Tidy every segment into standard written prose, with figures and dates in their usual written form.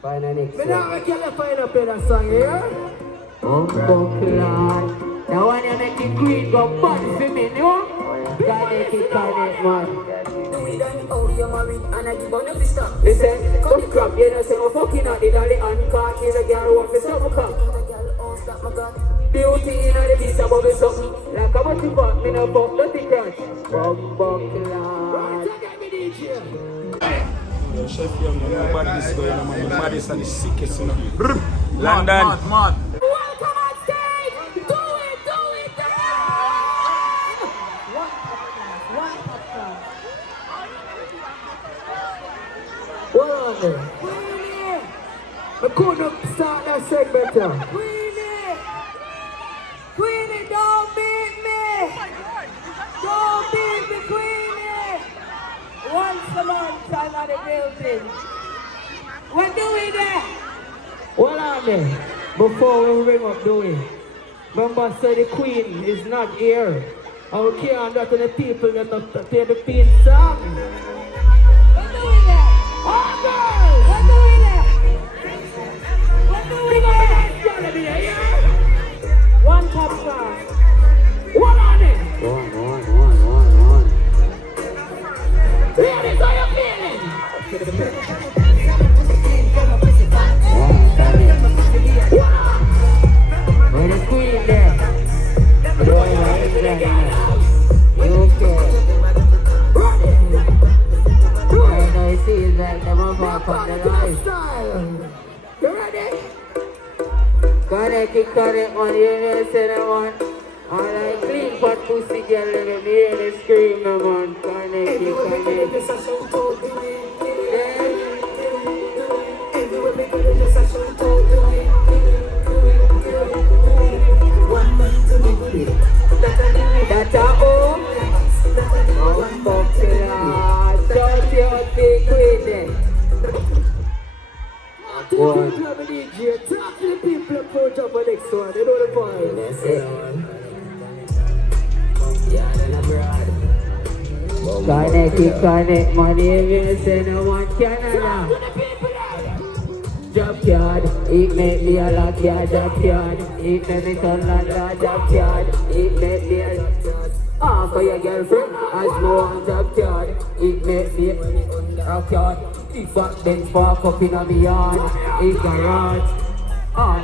Find a next one. Me now can you find up in that song here? Lord. Now when you make it green, go bad for me, no? Can't make it connect, man. Oh, you're married and I give on every stop. Listen, come crap, you know, say I'm fucking at the dolly and cocky, the girl who wants to stop my cock. Beauty in the beast above the something. Like a butty butt, me no fuck, dirty crash. Bumbo clan. Chef Young, you know about this going on, man. The maddest and the sickest, you know. London. Welcome on stage! Do it! What on there? Queenie! I couldn't start that segment here. Queenie, don't beat me! Don't beat me, Queenie! Once a month, I'm at the building. What do we there? What on there? Before we ring up Dowey, remember say the Queen is not here. And we can't do to the people that not play the Queen song. What do we there? Oh girls! What do we there? What do we there? One top star. What on it? One. Ladies, how you feeling? Where the Queen there? Boy, where is that? You okay? I know you see that the mama from the life. You ready? Connect, man, you know, say that one. I like clean fat pussy girl, let me hear the scream, man. Connect. That's all. Oh, popular. Shout your big Queenie. Talk to the people of the DJ. Talk to the people of Port up the next one. They know the vibe. That's it. Connect, money, even say no one Canada. Drop yard, it make me a lock yard, drop yard. It make me turn like a drop yard. It make me a for your girlfriend, as no one drop yard. It make me a drop yard. The fat bench park up in a me yard. It's garage.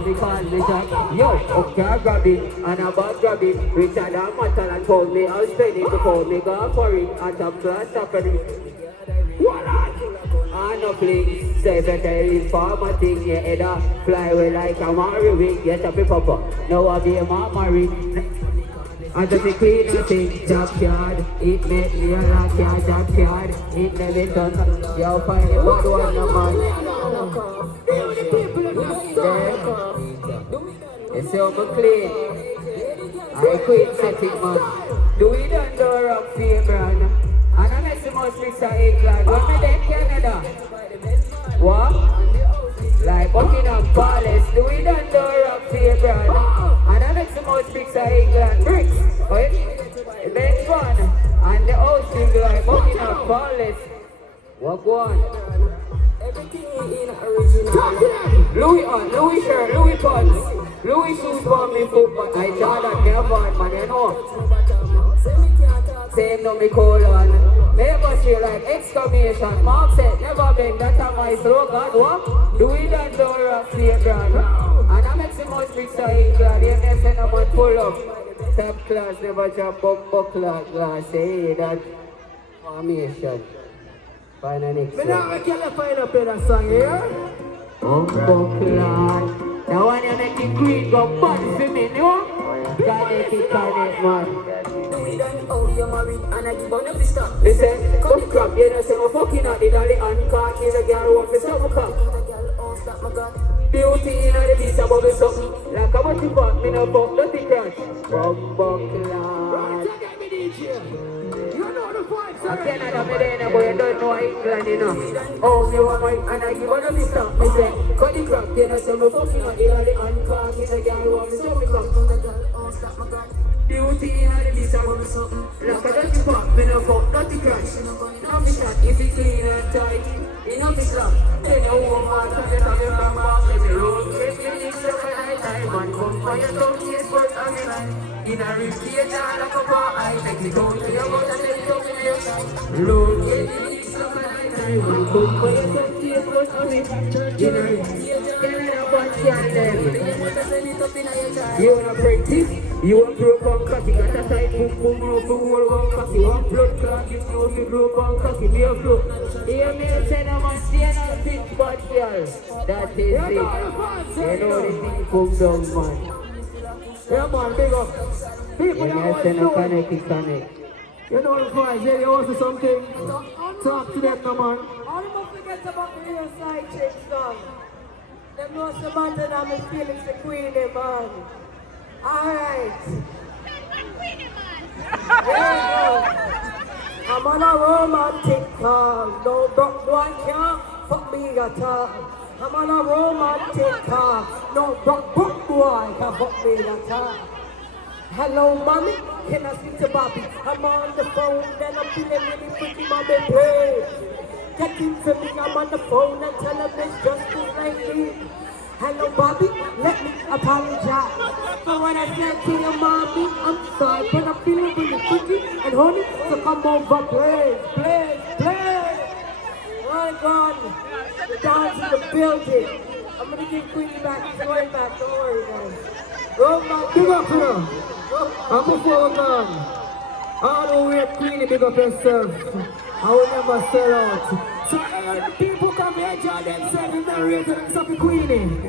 Because me say, yo, okay, grab it, and about grab it. Richard and Matalan told me I'll spend it before me go for it. And top class suffering. What on? And no please, say better is for my thing. Your head up, fly away like a Mary wing. Yes, a be papa, now I be a Mary. I just be clean and sing, drop yard. It make me a lock yard, drop yard. It never done, yo, find it, what one no man. It's so clean. I quit setting man. Do we done the rock fear brand? And I make the most mix of England. When me in Canada? What? Like Buckingham Palace. Do we done the rock fear brand? And I make the most mix of England. Bricks. Right? It makes fun. And the house is like Buckingham Palace. What go on? Everything in original. Louis shirt, Louis pants, Louis shoes for me foot, but I Jordan never man, you know. Same no me colon. Never feel like exclamation. Mark said never been that on my slogan. What? Do we done the rock flame brand? And I make the most mix of England. You can say no man pull up. Top class never jump up glass. Say that formation. Find a next Me now can you find up in that song here? Lord. Now when you make it green, go bad for me, no? Connect, man. Oh, you're married and I give on every stop. Listen, come crap, you know, say I'm fucking at the dolly and cocky, the girl who wants to stop my cock. Beauty in the beast above the something. Like a butty butt, me no fuck, dirty crash. Bumbo clan. I Canada, me there, but you don't know England, you know. Oh, me want my, and I give on every stop. Me say, cut the crap, you know, say I'm fucking at the dolly and cocky, the girl who wants to stop my cock. Beauty in the beast above the something. Like a dirty butt, me no fuck, dirty crash. Now me shot, if it's clean and tight. Enough is slap, then you won't want to get on your rib cage and a cup of ice. Take it out to your mouth and then come in your shine. Lord, get the big stuff and I will come for your some tears was for it. In a rib cage and a bunch of them. You wanna practice? You want to grow on cocky, got a side boom boom rope, the whole one cocky. One blood clot, you know if you grow on cocky, be a flow. Hear me say no man, see another big bad girl. That is it. You know the thing come down, man. Yeah, man, big up. People that want to Connect. You know the prize, yeah, you want to something? Talk to them, no man. All of us forget about the real side chicks, man. Them know Samantha and I'm feeling the Queenie, man. Alright. I'm on a romantic car. No broke boy can't fuck me at all. I'm on a romantic car. No broke boy can't fuck me at all. Hello, mommy. Can I speak to Bobby? I'm on the phone, then I'm feeling really pretty, mommy, please. Get into me, I'm on the phone and tell him it's just lately. Hello, Bobby, let me apologize for what I said to your mommy. I'm sorry, but I'm feeling really freaky and horny, so come over, please. My God, the dog's in the building. I'm gonna give Queenie back his word back, don't worry, guys. Big up here. And before we're gone, all the way Queenie, big up yourself. I will never sell out. So, people come here, enjoy themselves in the rate of Queenie.